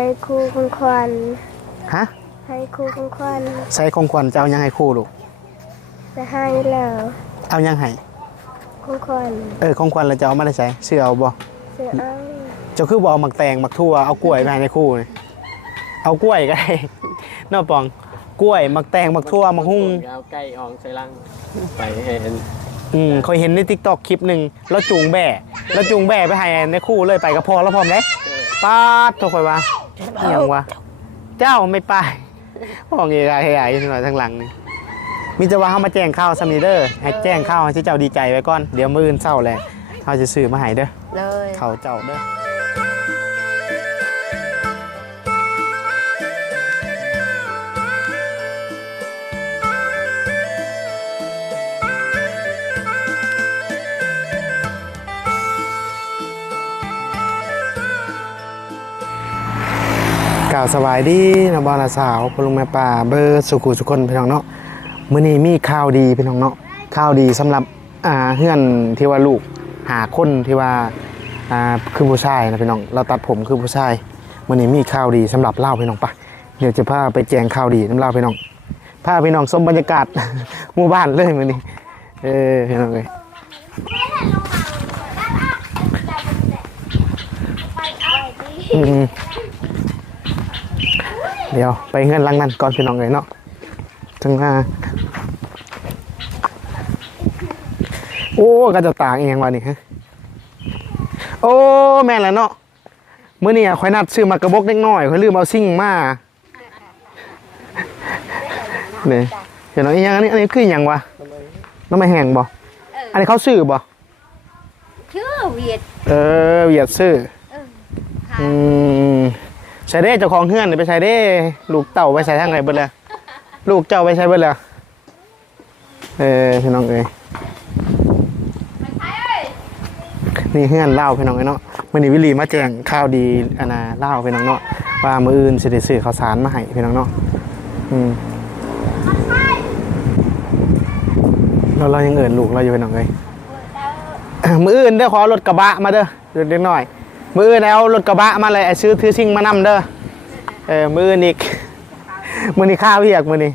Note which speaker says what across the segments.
Speaker 1: ให้ครูของขวัญ
Speaker 2: ฮะ
Speaker 1: ให้ครูของขวัญ
Speaker 2: ใส่ของขวัญจะเอายังให้ครูลูก
Speaker 1: จะให้แล้ว
Speaker 2: เอายังให้
Speaker 1: ของขวัญ
Speaker 2: เออของขวัญเราจะเอามาได้ใส่เสื้อเอาบ่
Speaker 1: เสือเอา
Speaker 2: เจ้าคือบ่เอาหมักแตงหมักทั่วเอากล้วยไปให้ในครูนี่เอากล้วยก็ได้นอกปองกล้วยหมักแตงหมักทั่วหมักหุ้ง
Speaker 3: เอาใกล้อองใส่ลังไปให้อัน
Speaker 2: อืมเคยเห็นใน TikTok คลิปหนึงแล้วจูงแบ่แล้วจูงแบ่ไปให้ในครูเลยไปกับพ่อแล้วพร้อมเด้
Speaker 3: เออ
Speaker 2: ป้าดโทรคอยว่าอห ย่างวะ เจ้าไม่ไปห้องเอกายใหญ่หน่อยทางหลังนี่มีจะว่าเขามาแจ้งข่าวซัมนีเดอร์ให้แจ้งข่าวให้เจ้าดีใจไว้ก่อน เดี๋ยวมื้ออื่นเศร้าแหละเขาจะซื้อมาให้เด้อ
Speaker 4: เลย
Speaker 2: เขาเจ้าเด้อ ก่าวสบายดีนะบอลสาวพลุงแม่ป่าเบอร์สุขุสุคนพี่น้องเนาะมื้อนี้มีข่าวดีพี่น้องเนาะข่าวดีสำหรับอ่าเฮือนที่ว่าลูกหาคนที่ว่าอ่าคือผู้ชายนะพี่น้องเราตัดผมคือผู้ชายมื้อนี้มีข่าวดีสำหรับเล่าพี่น้องปะเดี๋ยวจะพาไปแจงข่าวดีน้ำเล่าพี่น้องพาพี่น้องชมบรรยากาศหมู่บ้านเลยมื้อนี้เออพี่น้องเอ้ยอืม เดี๋ยวไปเงินหลังนั้นก่อนพี่น้องเลยเนาะจังว่าโอ้ก็จะต่างเองวะนี่ฮะโอ้แม่นแล้วเนาะเมื่อนี้ข่อยนัดซื้อมากระบอกเล็กน้อยข่อยลืมเอาซิ่งมาเนี่ยเดี๋ยวน้องอีหยังอันนี้อันนี้คืออหยังวะน้ำไม่แห้งบ่อันนี้เขาซื้อบ่
Speaker 4: ชื่อเวียด
Speaker 2: เออเวียดซื้อ
Speaker 4: ค่ะ
Speaker 2: อืม ใส่เด้เจ้าของเฮือนนี่ไปใส่เด้ลูกเต่าไปใส่ทางไหนเบิดเลยลูกเจ้าไปใส่เบิดเลยเออพี่น้องเอ้ยนี่เฮือนเล่าพี่น้องเอ้ยเนาะมื่อนี้วิลลีมาแจ้งข่าวดีอันน่ะเล่าพี่น้องเนาะว่ามืออื่นสิได้ซื้อข้าวสารมาให้พี่น้องเนาะอืมเราเรายังเอินลูกเราอยู่พี่น้องเอ้ยมืออื่นเด้อขอรถกระบะมาเด้อเดี๋ยวเล็กน้อย มืออื่นเอารถกระบะมาเลยไอ้ซื้อถือซิ่งมานำเด้อเออมืออื่นอีกมือนี้ค่าเวียกมือนี้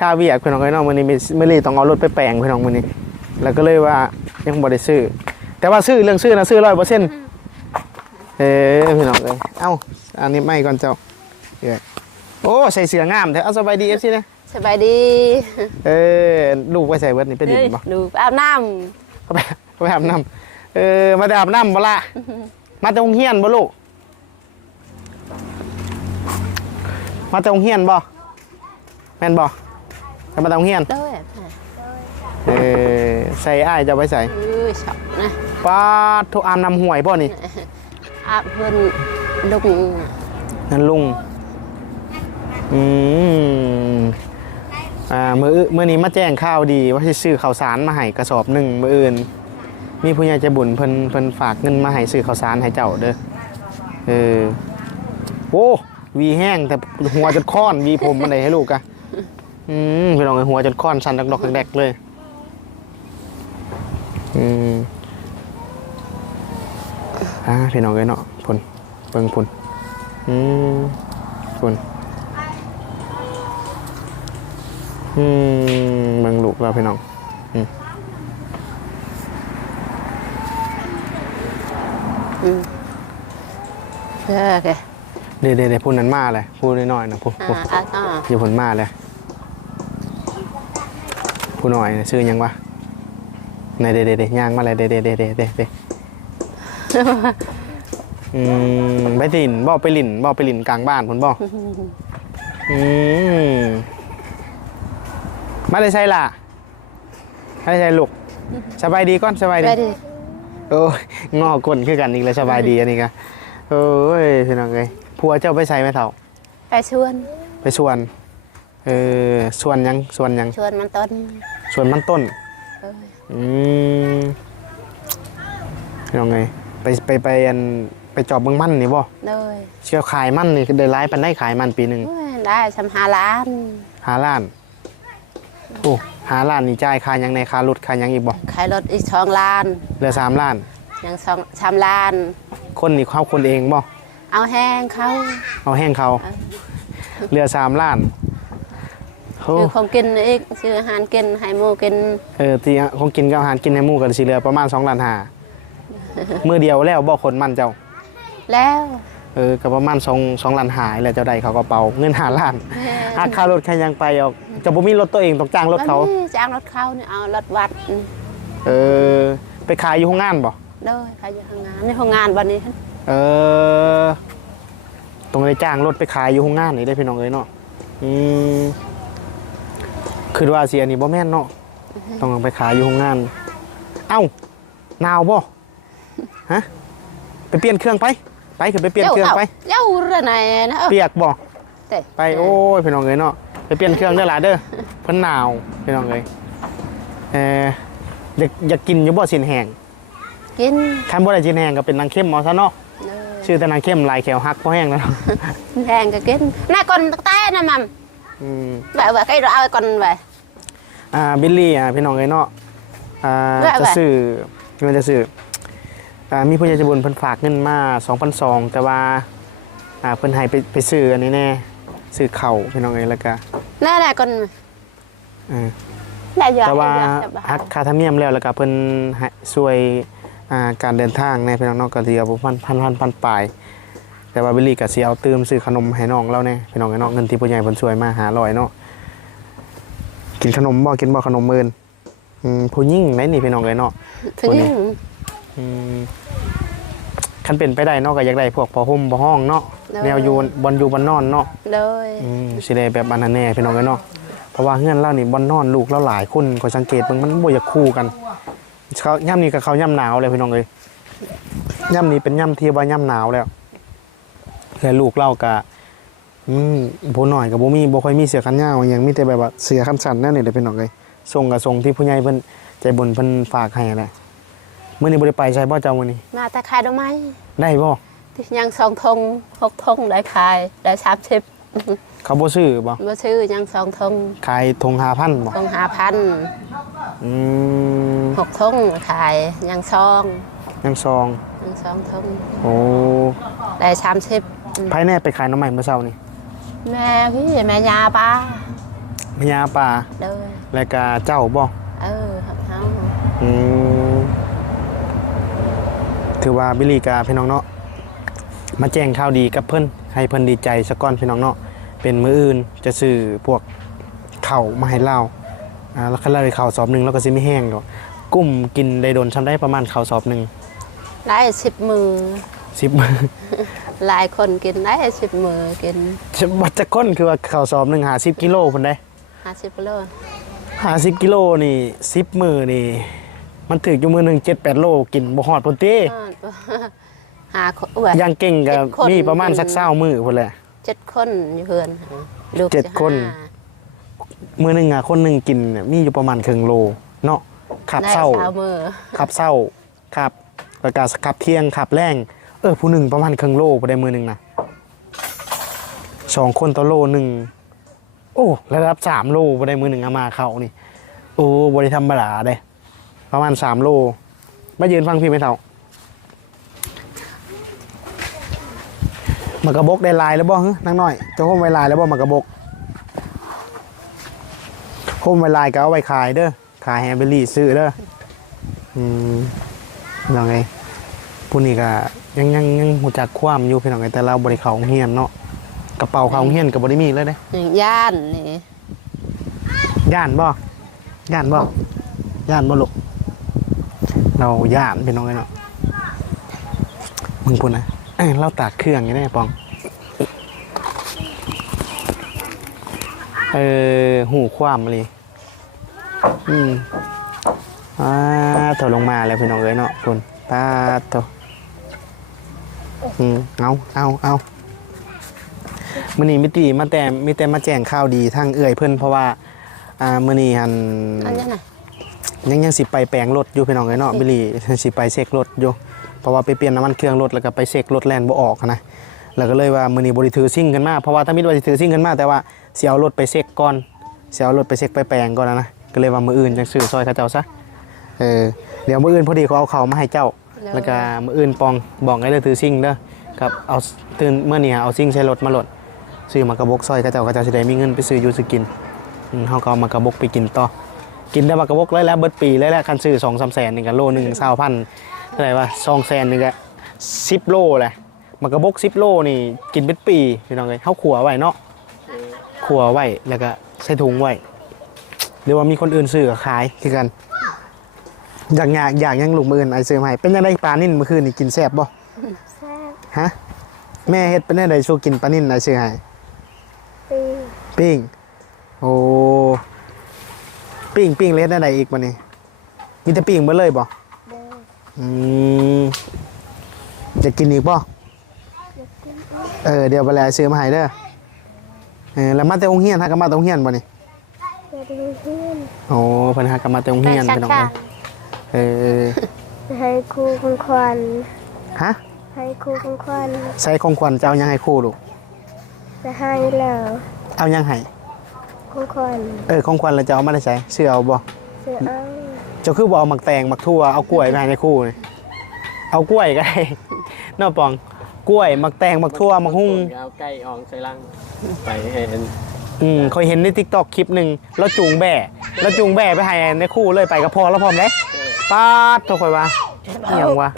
Speaker 2: ค่าเวียกพี่น้องไอ้น้องมือนี้มีมือนี้ต้องเอารถไปแปลงพี่น้องมือนี้แล้วก็เลยว่ายังบ่ได้ซื้อ แต่ว่าซื้อเรื่องซื้อนะซื้อร้อยเปอร์เซ็นต์เออพี่น้องเลยเอ้าอันนี้ไม่ก่อนเจ้าเอ้ยโอ้ใส่เสื้องามแท้เอาสบายดีเอฟซีเลย
Speaker 4: สบายดี
Speaker 2: เออลูกไปใส่เบิร์ดนี่ไปดินบ่
Speaker 4: ดูอาบน้
Speaker 2: เขาไปเขาไปอาบน้ำเออมาแต่อาบน้ำบ่ละ มาแต่โรงเฮียนบ่ลูก มาแต่โรงเฮียนบ่แม่นบ่จะมาแต่โรงเฮียนำ
Speaker 4: ด้วย
Speaker 2: เออใส่อ้ายจะไปใส่
Speaker 4: เออชอบนะ
Speaker 2: ป้าดทุกอาบน้ำห่วยบ่นี่
Speaker 4: อาบเพื่อนลุง
Speaker 2: นั่นลุงอืมอ่ามือมื้อมื่อนี้มาแจ้งข่าวดีว่าสิซื้อข้าวสารมาให้กระสอบหนึ่งมื้ออื่น มีผู้ใหญ่ใจบุญเพิ่นเพิ่นฝากเงินมาให้ซื้อข้าวสารให้เจ้าเด้อเออโอ้วีแห้งแต่หัวจนค้อนวีผมมันได้ให้ลูกอะอืมพี่น้องเอ้หัวจนค้อนสั่นดักดอกแดกๆเลยอืมอ่าพี่น้องเอ้ยเนาะพุ่นเบิ่งพุ่นอืมพุ่นอืมเบิ่งลูกเราพี่น้อง
Speaker 4: อืมเออโอเค
Speaker 2: เดี๋ยวเดี๋ยวเดี๋ยวพูดนั้นมาเลยพูดน้อยๆนะพูดพูด
Speaker 4: อ่าอ่า
Speaker 2: อย่าผลมาเลยพูดหน่อยนะชื่อยังวะไหนเดี๋ยวเดี๋ยวเดี๋ยวย่างมาเลยเดี๋ยวเดี๋ยวเดี๋ยวเดี๋ยวเดี๋ยวเดี๋ยวอืมไปลินบอไปลินบอไปลินกลางบ้านผลบอกอืมมาได้ใช่ล่ะมาได้ใช่ลูกสบายดีก่อนสบาย
Speaker 4: ไป
Speaker 2: ดี
Speaker 4: ดิ
Speaker 2: โอ้ยงอกลคือกันอีกแล้วสบายดีอันนี้ก็โอ้ยพี่น้องเอ้ยผัวเจ้าไปใส่ไหมเถ่า
Speaker 4: ไปชวน
Speaker 2: ไปชวน เออชวนยังชวนยัง
Speaker 4: ชวนมันต้น
Speaker 2: ชวนมันต้น
Speaker 4: เออ
Speaker 2: อืมพี่น้องไงไปไปไปอันไปจอบเมืองมันนี่บ่
Speaker 4: เลย
Speaker 2: เชี่ยวขายมันนี่คือได้ร้ายปันได้ขายมันปีหนึ่ง
Speaker 4: โอ้ยได้ชำหาล้าน
Speaker 2: หาล้าน โอ้ หาล้านนี่จ่ายค่ายังในค่ารถค่ายังอีกบ่
Speaker 4: ขายรถอีกสองล้าน
Speaker 2: เหลือสามล้าน
Speaker 4: ยังสองชามล้าน
Speaker 2: คนนี่เข้าคนเองบ่
Speaker 4: เอาแห้งเขา
Speaker 2: เอาแห้งเขาเรือสามล้านโอ้
Speaker 4: ซื้อของกินอีกซื้ออาหารกินให้หมูกิน
Speaker 2: เออที่คงกินกับอาหารกินในหมู่กันสิเหลือประมาณ2ล้านห้า มือเดียวแล้วบ่คนมันเจ้า
Speaker 4: แล้ว
Speaker 2: เออก็ประมาณ2 2ล้านหายแล้วเจ้าใดเขาก็เป่าเงิน5ล้านอาค่ารถใครยังไปออกจะบ่มีรถตัวเองต้องจ้างรถเขา
Speaker 4: มันมีจ้างรถเขาเนี่ยเอารถวัด
Speaker 2: เออไปขายอยู่โรงงานบ่
Speaker 4: เด้อใครอยู่ทางงานในห้องงานวันนี้
Speaker 2: เออต้องได้จ้างรถไปขายอยู่โรงงานนี่ได้พี่น้องเอ้ยเนาะอืมคือว่าเสียนี่บ่แม่นเนาะต้องเอาไปขายอยู่โรงงาน เอ้าหนาวบ่ฮะไปเปลี่ยนเครื่องไป ไปคือไปเปลี่ยนเครื่องไป
Speaker 4: เจ้าเรื่องไหนนะเออ
Speaker 2: เปียกบ่
Speaker 4: เต้
Speaker 2: ไปโอ้ยพี่น้องเอ้ยเนาะไปเปลี่ยนเครื่องเด้อหล่ะเด้อเพิ่นหนาวพี่น้องเอ้ยเอออยากอยากกินอยู่บ่สินแห้ง
Speaker 4: กิน
Speaker 2: คันบ่ได้สินแห้งก็เป็นนางเข้มเอาซะเนาะ
Speaker 4: เด้อ
Speaker 2: ชื่อแต่นางเข้มลายแขวหักบ่แห้งแล้วเนาะ
Speaker 4: แห้งก็กินน่าก่อนตะแต่นะมัม
Speaker 2: อืม
Speaker 4: แบบว่าใครเราเอาก่อนไป
Speaker 2: อ่าบิลลี่อะพี่น้องเอ้ยเนาะอ่า
Speaker 4: เรื่องอะไร
Speaker 2: จะซื้อเงินจะซื้ออ่า มีผู้ใหญ่ใจบุญเพิ่นฝากเงินมา2,200แต่ว่าอ่าเพิ่นให้ไปไปซื้ออันนี้แน่ซื้อข้าวพี่น้องเอ้ยแล้วก็
Speaker 4: น่าได้ก่อน
Speaker 2: อ่า
Speaker 4: ได้เยอะ
Speaker 2: แต่ว่า
Speaker 4: ได้เยอะ
Speaker 2: หักค่าธรรมเนียมแล้วแล้วก็เพิ่นให้ช่วยอ่าการเดินทางในพี่น้องเนาะก็สิเอาพันพันพันพันปลายแต่ว่าบิลลี่ก็สิเอาตื่มซื้อขนมให้น้องเราแน่พี่น้องเอ้ยเนาะเงินที่ผู้ใหญ่เพิ่นช่วยมา500เนาะกินขนมบ่กินบ่ขนมมื้อนอืมผู้หญิงไหนนี่พี่น้องเอ้ยเนาะ
Speaker 4: ถึง
Speaker 2: อืม คันเป็นไปได้เนาะก็อยากได้พวกพอห่มพอห้องเนาะแนวอยู่บอลอยู่บอลนอนเนาะ
Speaker 4: เลย
Speaker 2: อืมสิได้แบบอันนั้นแน่พี่น้องเอ้ยเนาะเพราะว่าเฮือนเรานี่บอลนอนลูกเราหลายคนก็สังเกตเบิ่งมันบ่อยากคู่กันเขาย่ำนี้กับเขาย่ำหนาวเลยพี่น้องเอ้ยย่ำนี้เป็นย่ำที่ว่าย่ำหนาวแล้วแล้วลูกเราก็อืมบ่น้อยก็บ่มีบ่ค่อยมีเสื้อกันยาวอหยังมีแต่แบบว่าเสื้อกันสั้นนั่นนี่แหละพี่น้องเอ้ยส่งก็ส่งที่ผู้ใหญ่เพิ่นใจบุญเพิ่นฝากให้แหละ มื้อนี้บ่ได้ไปใช่บ่เจ้ามื้อนี้
Speaker 4: มาแต่ขายดอกไม้
Speaker 2: ได้บ่
Speaker 4: ที่ยังสองทงหกทงได้ขายได้สามสิบ
Speaker 2: เขาบ่ซื้อบ่
Speaker 4: มาซื้อยังสองทง
Speaker 2: ขายทง5,000บ่
Speaker 4: ทงห้าพัน
Speaker 2: อืม
Speaker 4: หกทงขายยังซอง
Speaker 2: ยังซอง
Speaker 4: ยังสองทง
Speaker 2: โอ้
Speaker 4: ได้สามสิบ
Speaker 2: ภายแน่ไปขายน้ำใหม่เมื่อเช้านี่
Speaker 4: แม่พี่แม่ยาป้า
Speaker 2: พญาป่า
Speaker 4: เด้อ
Speaker 2: และกาเจ้าบ่
Speaker 4: เออครับเขา
Speaker 2: อืม ถือว่าบิลลี่กาพี่น้องเนาะมาแจ้งข่าวดีกับเพิ่นให้เพิ่นดีใจสักก้อนพี่น้องเนาะเป็นมื้ออื่นจะซื้อพวกข้าวมาให้เราอ่าแล้วก็เลยข้าวสอบหนึงแล้วก็สิไม่แห้งดอกกุ้มกินได้โดนทำได้ประมาณข้าวสอบหนึง
Speaker 4: ได้สิบมือ
Speaker 2: 10มื้อ
Speaker 4: หลายคนกินได้สิบมือกิน
Speaker 2: จะบัดจะก้นคือว่าข้าวสอบหนึง50กิโลพุ่นได้
Speaker 4: ห้าสิบกิโล
Speaker 2: 50กิโลนี่10มื้อนี่ มันถึกอยู่มื้อหนึง7-8โลกินบ่ฮอดพุ่นติ
Speaker 4: หาคนเว้ย
Speaker 2: อย่างเก่งก็
Speaker 4: เจ็ดคน
Speaker 2: มีประมาณสัก20มื้อพุ่นแหละ
Speaker 4: เจ็ดคนอยู่เพื่อนลูก
Speaker 2: เจ็ด
Speaker 4: สิบ
Speaker 2: คน
Speaker 4: ห้า
Speaker 2: มื้อหนึงอะคนหนึงกินเนี่ยมีอยู่ประมาณครึ่งโลเนาะขับ
Speaker 4: ได้
Speaker 2: เช้า
Speaker 4: สาวมือ
Speaker 2: ขับเช้าขับแล้วก็ขับเที่ยงขับแรงเออผู้หนึ่งประมาณครึ่งโลบ่ได้มื้อหนึงนะสองคนต่อโลหนึงโอ้ระดับสามโลบ่ได้มื้อหนึงเอามาเข้านี่ โอ้บ่ได้ธรรมดาเด้ ประมาณสามโลมายืนฟังพี่ไหม่เท่ามากระบกได้ลายแล้วบ่ฮึนังน้อยเจะห่มไว้ลายแล้วบ่มากระบกห่มไว้ลายก็เอาไว้ขายเด้อขายแฮมเบอรี่ซื้อเด้ออืมยังไงผู้นี้ก็ยังยังยังหูจักความอยู่พี่น้องไงแต่เราบริเขาโรงเฮียนเนาะกระเป๋าเขาโรงเฮียนกับบริมีเลยเด้
Speaker 4: หนึ่งย่านนี่
Speaker 2: ย่านบ่ย่านบ่ย่านบ่ลูก เราย่านพี่น้องไงเนาะมึงพูดนะเราตากเครื่องอย่างนี้ปอง เออ หูความเลยอืมอ่าถอลงมาแล้วพี่น้องเอ้ยเนาะคุณป้าดโตอืมเอาเอาเอามื่อนี้มิตีมาแต่มีแต่มาแจ้งข่าวดีทางเอื่อยเพิ่นเพราะว่า อ่ามื่อนี้หัน
Speaker 4: อันนี้น่ะ
Speaker 2: ยังยังสิไปแปลงรถอยู่พี่น้องเอ้ยเนาะบิลลี่สิไปเช็ครถอยู่เพราะว่าไปเปลี่ยนน้ำมันเครื่องรถแล้วก็ไปเช็ครถแล่นบ่ออกนะแล้วก็เลยว่ามื้อนี้บ่ได้ถือซิ่งกันมาเพราะว่าถ้ามิดว่าสิถือซิ่งกันมาแต่ว่าสิเอารถไปเช็คก่อนสิเอารถไปเช็คไปแปลงก่อนนะนะก็เลยว่ามื้ออื่นจังซื้อซอยเขาเจ้าซะเออเดี๋ยวมื้ออื่นพอดีเขาเอาเขามาให้เจ้า แล้วก็มื้ออื่นปองบอกให้เด้อถือซิ่งเด้อกับเอาตื่นเมื่อนี้เอาซิ่งใช้รถมาโหลดซื้อมากระบกซอยก็เจ้าก็เจ้าสิได้มีเงินไปซื้ออยู่ซื้อกินอืมเฮาก็เอามากระบกไปกินต่อ กินได้มากระบกเลยแล้วเบิดปีเลยแหละคันซื้อ2 3แสนนี่ก็โลหนึง20,000เท่าไหร่วะ2แสนนี่ก็10โลแหละมากระบก10โลนี่กินเป็นปีพี่น้องเอ้ยเฮาขัวไว้เนาะขัวไว้แล้วก็ใส่ถุงไว้หรือว่ามีคนอื่นซื้อก็ขายคือกัน อยากอยากอยากยังลูกมืออนไอซื้อมาให้เป็นยังไงปลานิ่นเมื่อคืนนี่กินแซ่บบ่
Speaker 1: แซ่บ
Speaker 2: ฮะแม่เฮ็ดเป็นยังไงชูกินปลานิ่นไอซื้อให้
Speaker 1: ปี
Speaker 2: ปิ้งโอ้ ปิ้งปิ้งเล็ดได้อีกบ่นี่มีแต่ปิ้งเบ่เลยบ่
Speaker 1: เดิน
Speaker 2: อืมจะกินอีกบ่
Speaker 1: อยากกินอีก
Speaker 2: เออเดี๋ยวไปแล้วซื้อมาให้เด้อเออแล้วมาแต่โรงเรียนฮะก็มาแต่โรงเรียนบ่นี่
Speaker 1: อยากดูเพื่อน
Speaker 2: โอ้เพิ่นฮะก็มาแต่โรงเรียนพี่น้องเอ้ยเออ
Speaker 1: ให้ครูของขวัญ
Speaker 2: ฮะ
Speaker 1: ให้ครูของขวัญ
Speaker 2: ใส่ของขวัญจะเอายังให้ครูลูก
Speaker 1: จะให้แล้ว
Speaker 2: เอายังให้
Speaker 1: ของขวัญ
Speaker 2: เออของขวัญเราจะเอามาได้ใช้เสื้อเอาบ่
Speaker 1: เสือเอา
Speaker 2: เจ้าคือบอกเอาหมักแตงหมักทั่วเอากล้วยไปให้ในคู่นี่เอากล้วยก็ได้นอกปองกล้วยหมักแตงหมักทั่วหมักหุ้ง
Speaker 3: เอาไก่อองใส่ลังไปให้อัน
Speaker 2: อืมเคยเห็นในทิกตอกคลิปหนึ่งแล้วจูงแบ่แล้วจูงแบ่ไปให้ในคู่เลยไปกับพอแล้วพร้อมเลยป้าดโทรคอยว่าเอียงวะ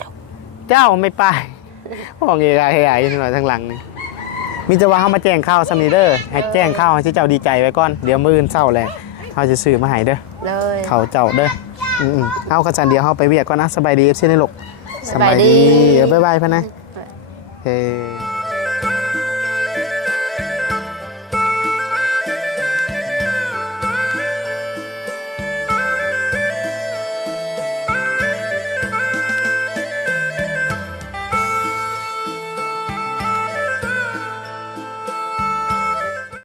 Speaker 2: เจ้าไม่ไปพ่อเงี้ยใหญ่ๆหน่อยทางหลังนี่ มีจะว่าเขามาแจ้งข่าวซัมนีเดอร์ให้แจ้งข่าวให้เจ้าดีใจไว้ก่อนเดี๋ยวมื้ออื่นเศร้าแหละเขาจะซื้อมาให้เด้อ
Speaker 4: เลย
Speaker 2: เขาเจ้าเด้ออืมๆเอากระสันเดียวเขาไปเวียกก่อนนะสบายดีเอฟซีในโลก
Speaker 4: สบายดี
Speaker 2: เออบ๊ายบายพะนะเฮ้